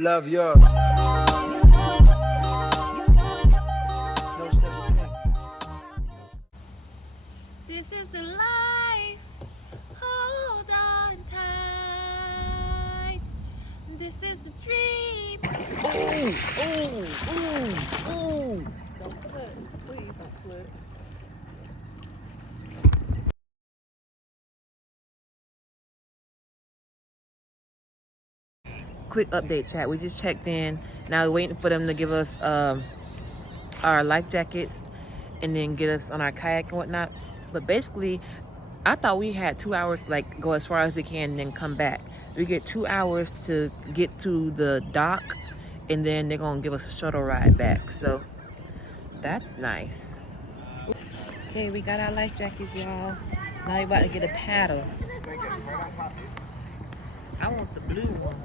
Love yours. This is the life. Hold on tight. This is the dream. Oh. Don't flip. Please don't flip. Quick update, chat. We just checked in. Now we're waiting for them to give us our life jackets and then get us on our kayak and whatnot. But basically, I thought we had 2 hours, like go as far as we can and then come back. We get 2 hours to get to the dock, and then they're gonna give us a shuttle ride back. So that's nice. Okay, we got our life jackets, y'all. Now we about to get a paddle. I want the blue one.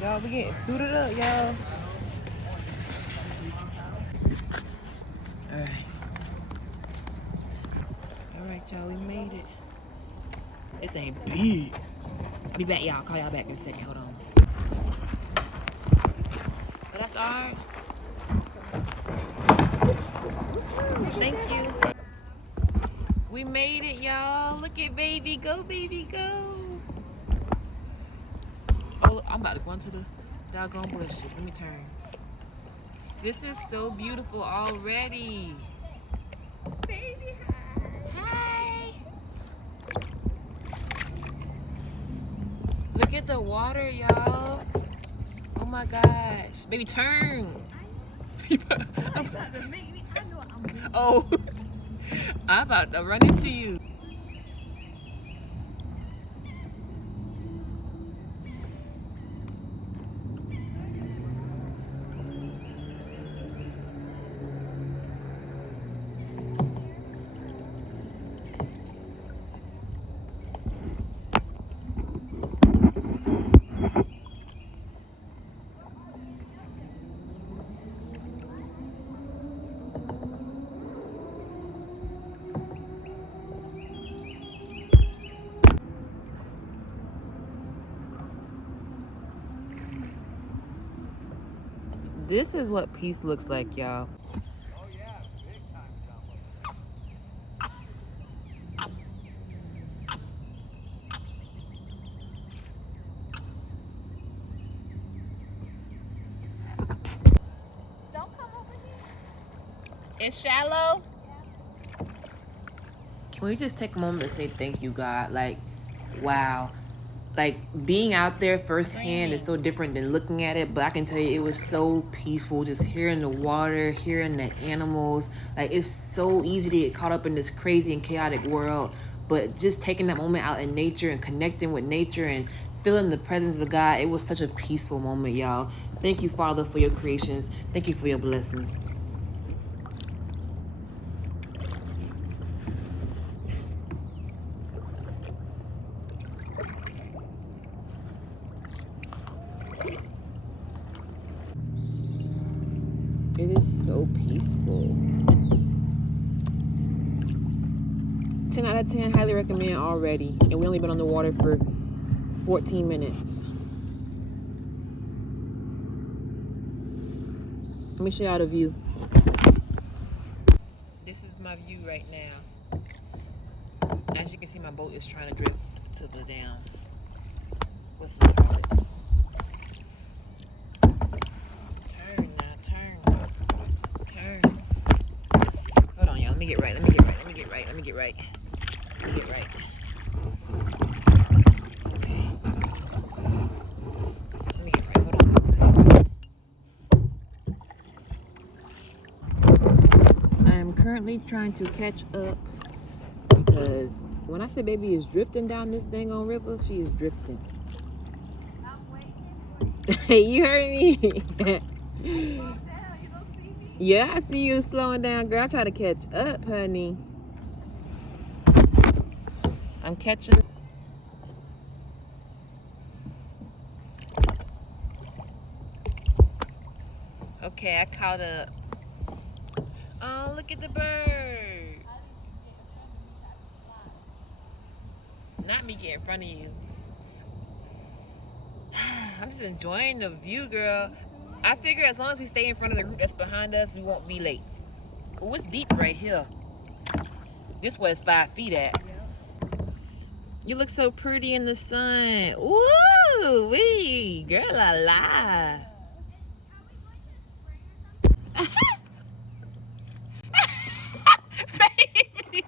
Y'all, we getting suited up, y'all. Alright, y'all, we made it. This thing big. I'll be back, y'all. Call y'all back in a second. Hold on. Oh, that's ours. Thank you. We made it, y'all. Look at baby. Go, baby, go. Oh, I'm about to go into the doggone bushes. Let me turn. This is so beautiful already. Baby, hi. Look at the water, y'all. Oh my gosh. Baby, turn. Oh, I'm about to run into you. This is what peace looks like, y'all. Oh yeah, big time Don't come over here. It's shallow. Can we just take a moment to say thank you, God? Like, wow. Like, being out there firsthand is so different than looking at it, but I can tell you it was so peaceful just hearing the water, hearing the animals. Like, it's so easy to get caught up in this crazy and chaotic world, but just taking that moment out in nature and connecting with nature and feeling the presence of God, it was such a peaceful moment, y'all. Thank you, Father, for your creations. Thank you for your blessings. It is so peaceful. 10 out of 10, highly recommend already. And we only been on the water for 14 minutes. Let me show y'all the view. This is my view right now. As you can see, my boat is trying to drift to the down. What's it call it? Turn now, turn. Hold on, y'all. Let me get right. Let me get right. Okay. Let me get right. Hold on. I am currently trying to catch up because when I say baby is drifting down this dang on river, she is drifting. Hey, you heard me? Yeah, I see you slowing down, girl. I try to catch up, honey. I'm catching. Okay, I caught up. Oh, look at the bird. Not me get in front of you. I'm just enjoying the view, girl. I figure as long as we stay in front of the group that's behind us, we won't be late. Oh, it's deep right here. This was 5 feet at. You look so pretty in the sun. Ooh, wee, girl, la la. Baby.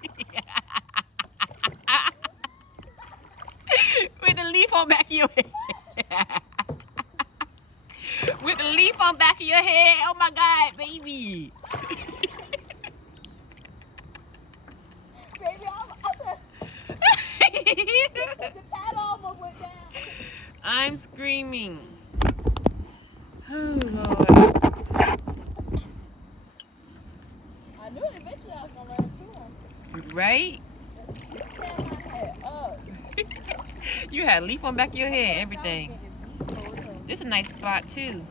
With the leaf on back of your head. With the leaf on back of your head. Oh my God, baby. Baby, the pad almost went down. I'm screaming. Oh Lord. I knew eventually I was gonna run into him. Right? Stand my head up. You had a leaf on back of your head, everything. This is a nice spot too.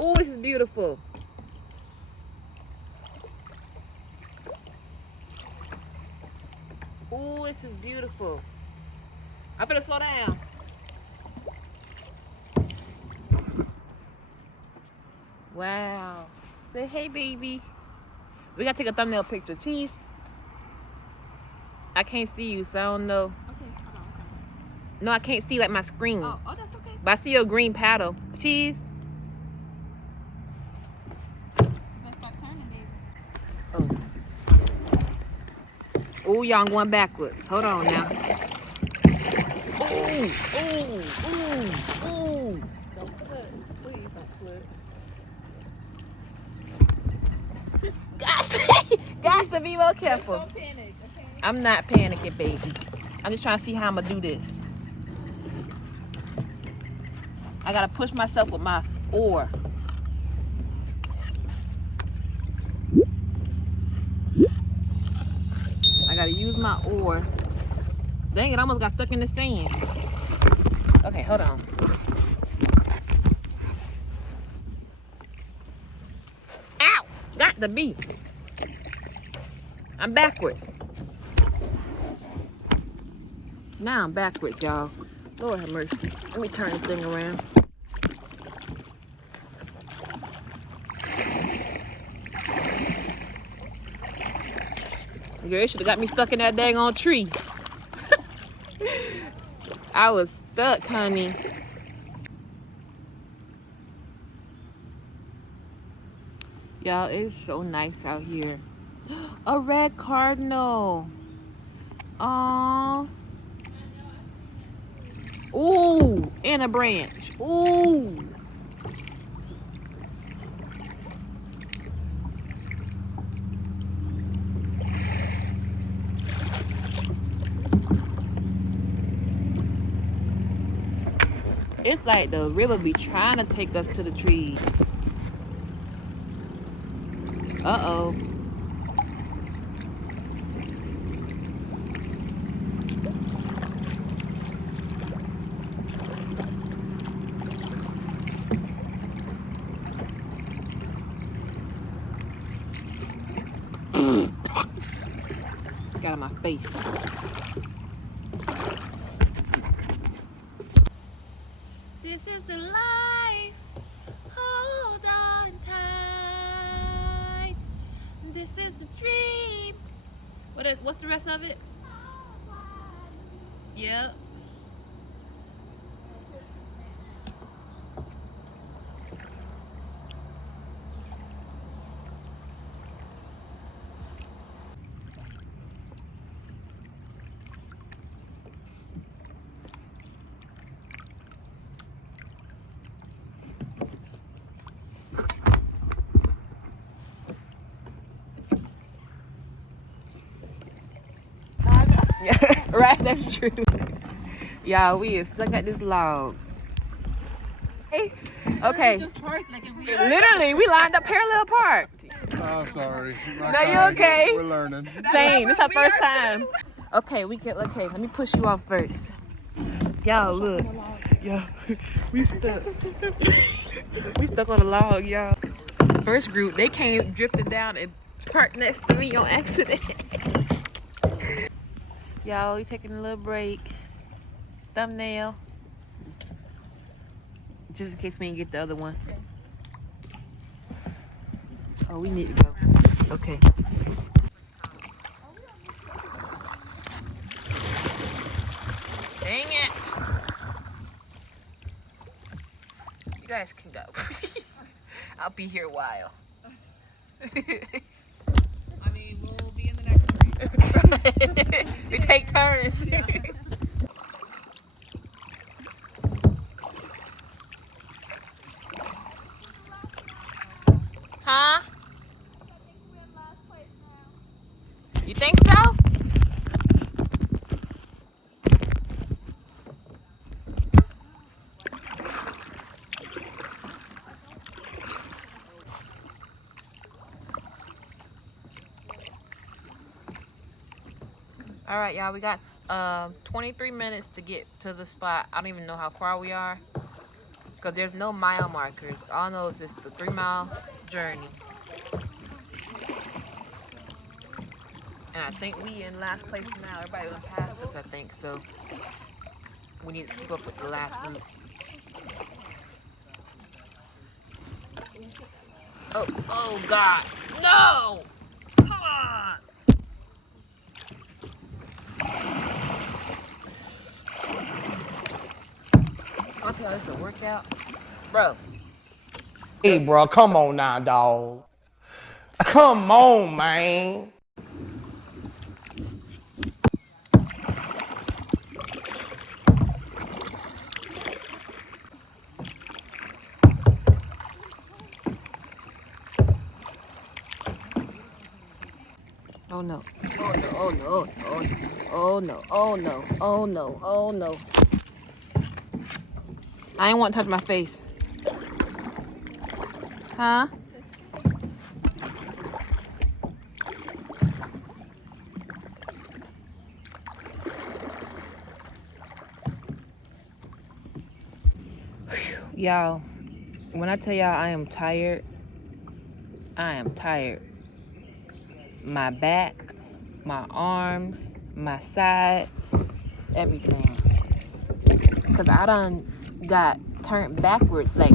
Oh, this is beautiful. Oh, this is beautiful. I better slow down. Wow. Say hey, baby. We gotta take a thumbnail picture. Cheese. I can't see you, so I don't know. Okay, hold on. No, I can't see like my screen. Oh, that's okay. But I see your green paddle. Cheese. Let's start turning, baby. Oh. Oh, y'all going backwards. Hold on now. Oh, oh, oh, oh. Don't flip. Please don't flip. Got to be more careful. Don't panic, okay? I'm not panicking, baby. I'm just trying to see how I'm gonna do this. I gotta push myself with my oar. I gotta use my oar. Dang it, I almost got stuck in the sand. Okay, hold on. Ow! Got the beat. I'm backwards. Now I'm backwards, y'all. Lord have mercy. Let me turn this thing around. Girl, it should have got me stuck in that dang on tree. I was stuck, honey. Y'all, it's so nice out here. A red cardinal. Aww. Ooh, and a branch. Ooh. It's like the river be trying to take us to the trees. Uh-oh. Got on my face. This is the life. Hold on tight. This is the dream. What's the rest of it? Yep. Yeah, right, that's true. Y'all, we is stuck at this log. Okay. Literally, we lined up parallel parked. Oh, sorry. No, you okay? We're learning. Same. This is our first time. Okay, okay, let me push you off first. Y'all, look. Y'all, we stuck. We stuck on a log, y'all. First group, they came drifting down and parked next to me on accident. Y'all, we taking a little break. Thumbnail. Just in case we didn't get the other one. Oh, we need to go. Okay. Dang it. You guys can go. I'll be here a while. I mean, we'll be in the next three. We take turns. Yeah. Huh? You think so? All right, y'all, we got 23 minutes to get to the spot. I don't even know how far we are because there's no mile markers. All I know is it's the 3-mile journey. And I think we in last place now. Everybody went past us, I think, so we need to keep up with the last route. Oh God, no! Come on! I'll tell you, this is a workout. Bro. Hey, bro, come on now, dog. Come on, man. Oh no. Oh no, oh no, oh no, oh no, oh no, oh no. I ain't want to touch my face. Huh? Y'all, when I tell y'all I am tired, I am tired. My back, my arms, my sides, everything. Cause I done got turned backwards like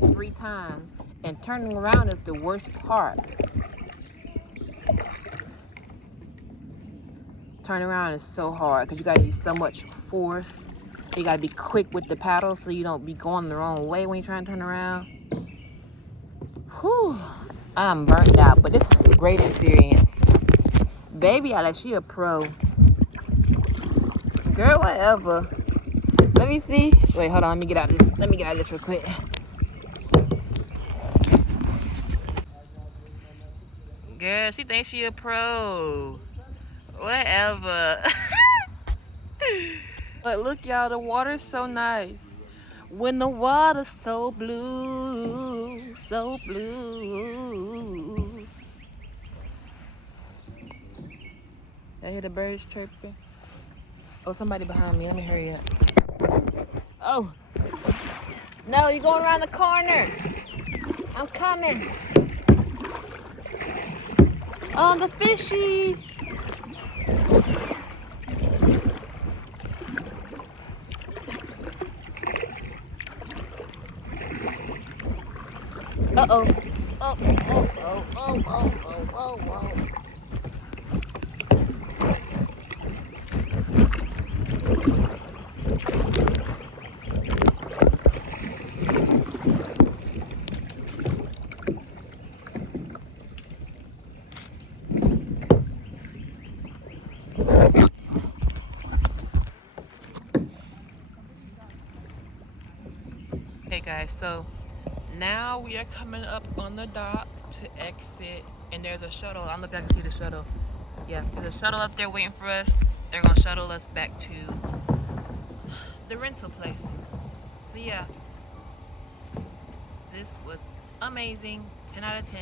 3 times, and turning around is the worst part. Turning around is so hard because you gotta use so much force. You gotta be quick with the paddle so you don't be going the wrong way when you're trying to turn around. Whew, I'm burnt out, but this is a great experience. Baby, I like she a pro. Girl, whatever. Let me see. Wait, hold on. Let me get out of this. Let me get out of this real quick. Girl, she thinks she a pro. Whatever. But look, y'all, the water's so nice. When the water's so blue, so blue. I hear the birds chirping. Oh, somebody behind me. Let me hurry up. Oh. No, you're going around the corner. I'm coming. Oh, the fishies. Uh-oh. Oh, oh, oh, oh, oh, oh, oh, oh. Hey guys, so now we are coming up on the dock to exit, and there's a shuttle. I don't know if I can see the shuttle. Yeah, there's a shuttle up there waiting for us. They're gonna shuttle us back to the rental place. So yeah, this was amazing. 10 out of 10.